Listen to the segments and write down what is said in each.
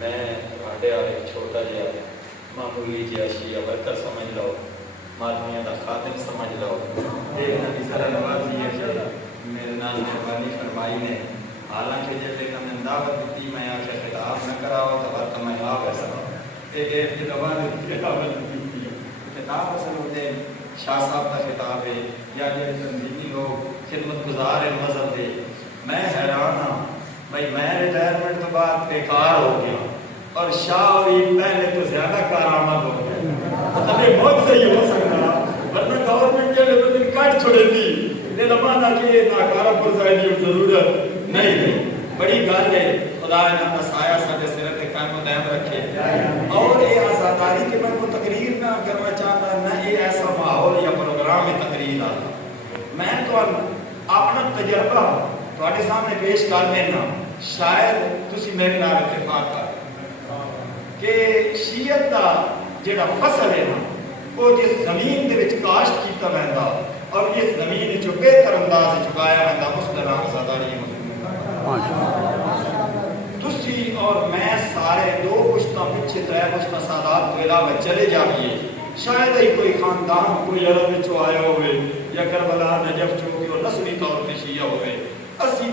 میں تھوڑے والے چھوٹا جہا معمولی جہا شیعہ ورکر سمجھ لو، ماتمیاں دا خادم سمجھ لو، یہ انہوں کی ذرا نوازی ہے کہ میرے نال مہربانی فرمائی نے، حالانکہ جب انہوں نے دعوت دیتی میں آخر خطاب نہ کراؤ تو ورکہ میں آپ ایسا ایک افتتابہ خطاب اصل ہوتے ہیں شاہ صاحب کا خطاب ہے یا جو تنظیمی لوگ خدمت گزار ہیں مذہب دے. میں حیران ہوں بھائی میں ریٹائرمنٹ تو بعد بیکار ہو گیا اور شاہ اور عید پہلے تو زیادہ کارآمد ہو گیا. ابھی بہت صحیح ہو سکتا ورنہ گورنمنٹ کے لیے تو دن کٹ چھوڑے تھی یہ زمانہ کی ناکارہ پرزائی کی ضرورت نہیں. بڑی گل ہے خدا انہوں کا سایہ سارے سرت قائم و دائم رکھے. اور یہ آزاداری کے میں کو تقریر نہ کرنا چاہتا نہ یہ ایسا ماحول یا پروگرام ہے تقریر آتا. میں تو اپنا تجربہ تھوڑے سامنے پیش کر دینا شاید تسی میرے نال اتفاق کر کہ شیعت دا جڑا فصل ہے نا وہ جس زمین دے وچ کاشت کیتا ویندا اور اس زمین جو بہتر انداز چکایا ویندا اس دا نام آزاداری ہے. تسی اور میں سارے دو پشتہ پیچھے ترے پشتہ سادات تو علاوہ چلے جائیے شاید ہی کوئی خاندان کوئی عرب وچوں آیا ہوئے یا کربلا نجف چوں کہ نسلی طور پہ شیعہ ہوئے. اسی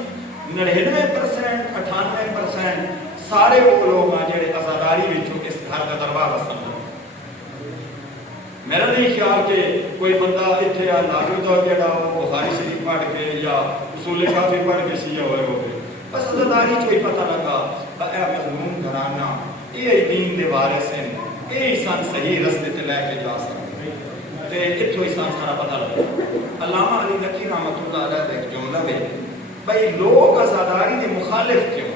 99% 98% سارے وہ لوگ ہیں جڑے آزاداری وچوں اس گھر کا دربار بسن. میرا نہیں خیال کہ کوئی بندہ اتنے یا لاہور تو جڑا وہ بخاری شریف پڑھ کے یا اصول کافی پڑھ کے شیعہ ہوئے ہوئے بس آزاداری چو ہی پتہ لگا اے مظلوم گھرانا یہ دین دے وارث ہیں یہ انسان صحیح رستے تے لے کے جا سکتے تے اتھوں انسان سارا پتہ لگا. علامہ علی نقی رحمۃ اللہ علیہ ایک جملہ ہے بھائی لوگ آزاداری کے مخالف کیوں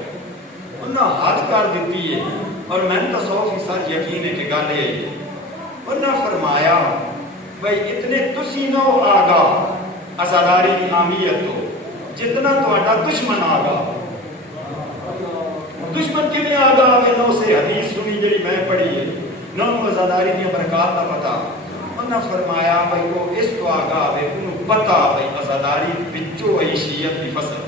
انہاں حد کر دیتی ہے اور میں نے 100% یقین ہے کہ گل یہ ہے. انہاں فرمایا بھائی اتنے تسی نو آگاہ آزاداری کی اہمیت تو جتنا تہاڈا دشمن آگاہ. دشمن کتنے آگاہ میں نو سے حدیث سنی جڑی میں پڑھی ہے نو آزاداری کی برکات کا پتہ. انہاں فرمایا بھائی وہ اس تو آگاہ ہے انہوں پتہ بھائی آزاداری بچوں ہی شیعت کی فصل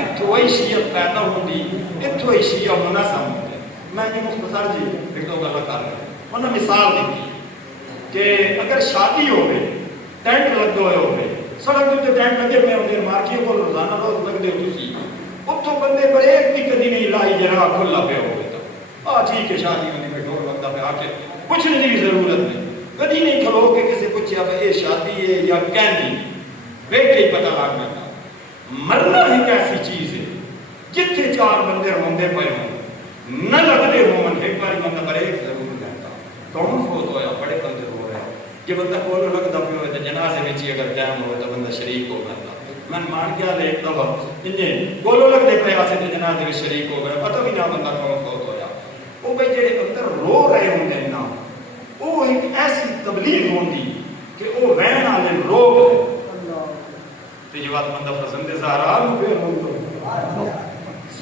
اتھو ہی شیعت پیدا ہوندی اتھو ہی شیعہ منظم ہوتے. میں یہ مختصر جی ایک دو گلا کر رہا انہوں نے مثال دیتی کہ اگر شادی ہوئے ٹینٹ لگ ہوئے ہوئے سڑک دے ٹینٹ لگے ہوئے ہوئے مارکیوں کو روزانہ روز لگ دے تسی اتھو بندے پر ایک بھی کدی نہیں لائی جرا کھلا پہ ہوئے تو ٹھیک ہے شادی ہونے میں ڈور وقت پہ آ کے پوچھنے کی ضرورت نہیں کدی نہیں کھلو کہ کسی پوچھیا بھائی یہ شادی ہے یا کہندی بیٹھ کے ہی پتہ لگ جاتا. مرنا ایک ایسی چیز ہے جتنے چار بندے روندے پے ہوں نہ لگتے ہوں ایک بار بندہ پر ایک ضرور رہتا کون فوت ہویا بڑے بندے ہو رہے ہیں جی بندہ کولو لگتا پہ ہوئے تو جنازے میں چی اگر ٹائم ہوئے تو بندہ شریک ہو گیا. میں مان گیا لے ایک دفعہ انہیں کولو لگتے پہ آسے تو جنازے میں شریک ہو گیا پتہ بھی نہ بندہ کون فوت ہویا. وہ بھئی جڑے اندر رو رہے ہوں گے نا وہ ایک ایسی تبلیغ ہوندی کہ وہ رہن والے روگ تو یہ بات بندہ پسند زہرا پہ ہوں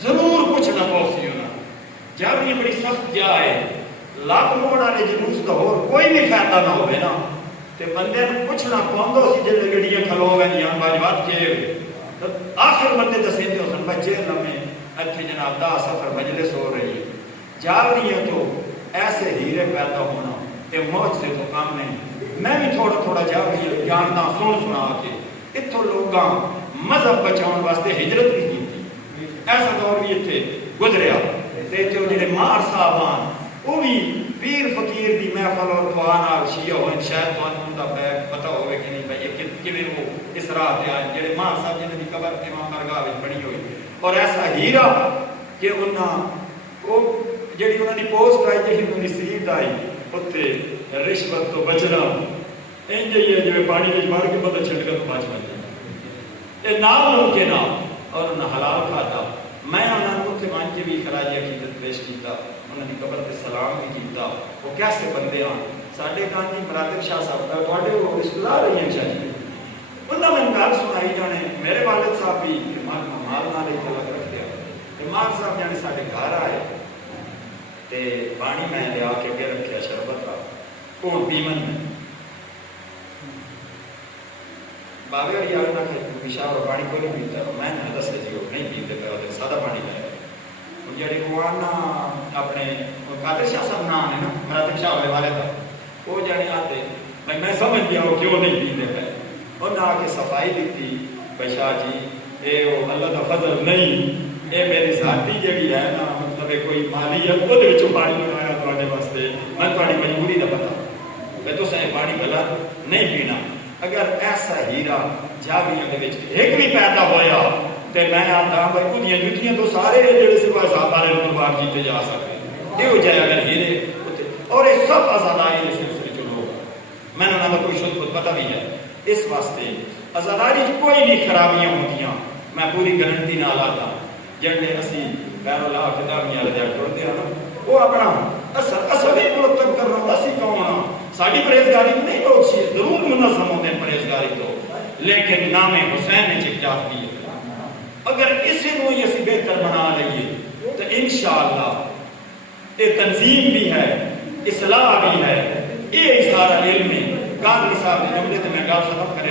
ضرور کچھ نہ پوسی ہونا. جب یہ بڑی سخت جا ہے لاکھ موڑ والے جلوس کا ہو کوئی بھی فائدہ نہ ہوئے نا تے بندے نے کچھ نہ پاؤں سی جلد گڑیاں کھلو گئے یا واجبات کیے ہوئے آخر بندے دسیں دے حسن بچے لمحے اتھے جناب دا سفر مجلس ہو رہی ہے جا رہی ہے تو ایسے ہیرے پیدا ہونا کہ موج سے تو کام نہیں. میں بھی تھوڑا تھوڑا جا رہی ہے جانتا سن سنا کے اتھو لوگاں مذہب بچاؤں واسطے ہجرت بھی کی تھی. ایسا دور بھی اتھے گزریا تے جڑے مار صاحبان وہ بھی پیر فقیر دی محفل اور دعا نال شیعہ ہوئے شاید تانوں دا پتہ ہوئے کہ نہیں بھائی کیویں وہ اس راہ تے آئے جڑے مار صاحب جنہاں دی قبر امام درگاہ وچ بنی ہوئی اور ایسا ہیرا کہ انہاں وہ جڑی انہاں دی پوسٹ آئی جی انہاں دی سیٹ آئی اوتے رشوت تو بچنا انج ہی ہے جو پانی وچ مار کے بندہ چھٹ کے بچ جائے اے ناممکن ہے اور انہاں حلال کھاتا. میں انہاں کو تے مان کے بھی خراج عقیدت پیش کیتا انہاں دی قبر تے سلام بھی کیتا. وہ کیسے بندے ہیں ساڈے گاندھی مراتب شاہ صاحب تواڈے وہ رشتہ دار ہیں چاہیے انہاں نے گل سنائی جانے میرے والد صاحب بھی مال نال ہی لگ رکھتے ہیں امام صاحب جانے ساڈے گھر آئے تے پانی میں لیا کے اگے رکھیا شربت کا کون پیمن میں بابے اور یار نہ کہ پیشاب اور پانی کو نہیں پیتا میں نے دس جی نہیں پیتے پہ سادہ پانی لائے جڑے وہ آنا اپنے قادر شاہ صاحب نام ہے نا مراتب شاہ ہوئے والے کا وہ جانے آتے بھائی میں سمجھ گیا وہ کیوں نہیں پیتے پہ انہوں نے آ کے صفائی دیتی بھائی شاہ جی اے وہ اللہ کا فضل نہیں اے میری ذاتی جڑی ہے نا مطلب کوئی مالی ہے وہ دے پانی بنایا تھوڑے واسطے میں تھوڑی مجبوری کا پتا میں تو سائیں پانی بھلا نہیں پینا اگر ایسا ہیرا جاگیاں دے وچ ایک بھی پیدا ہویا تے میں آتا بھائی کدیاں جتیاں تو سارے جڑے سوا صاحب والے قربان کیتے جا سکتے یہ ہو جائے اگر ہیرے اور یہ سب آزاداری کے سلسلے چ لوگ میں نے انہوں کا کوئی شد خود پتہ بھی ہے اس واسطے آزاداری کوئی نہیں خرابیاں ہوتیاں میں پوری گارنٹی نال آتا جڑے اسی بہر اللہ کتابیاں لے ٹرتے ہیں وہ اپنا اصل ہی مرتب کرنا اسی کون ہاں ساری پرہیزگاری نہیں لوگ ضرور منظم ہوتے ہیں پرہیزگاری تو لیکن نام حسین نے چکجاتی ہے اگر اسی کو ہی اسی بہتر بنا لئیے تو انشاءاللہ یہ تنظیم بھی ہے اصلاح بھی ہے یہ سارا علم ہے قاضی صاحب نے جملے تو میں گل ختم کر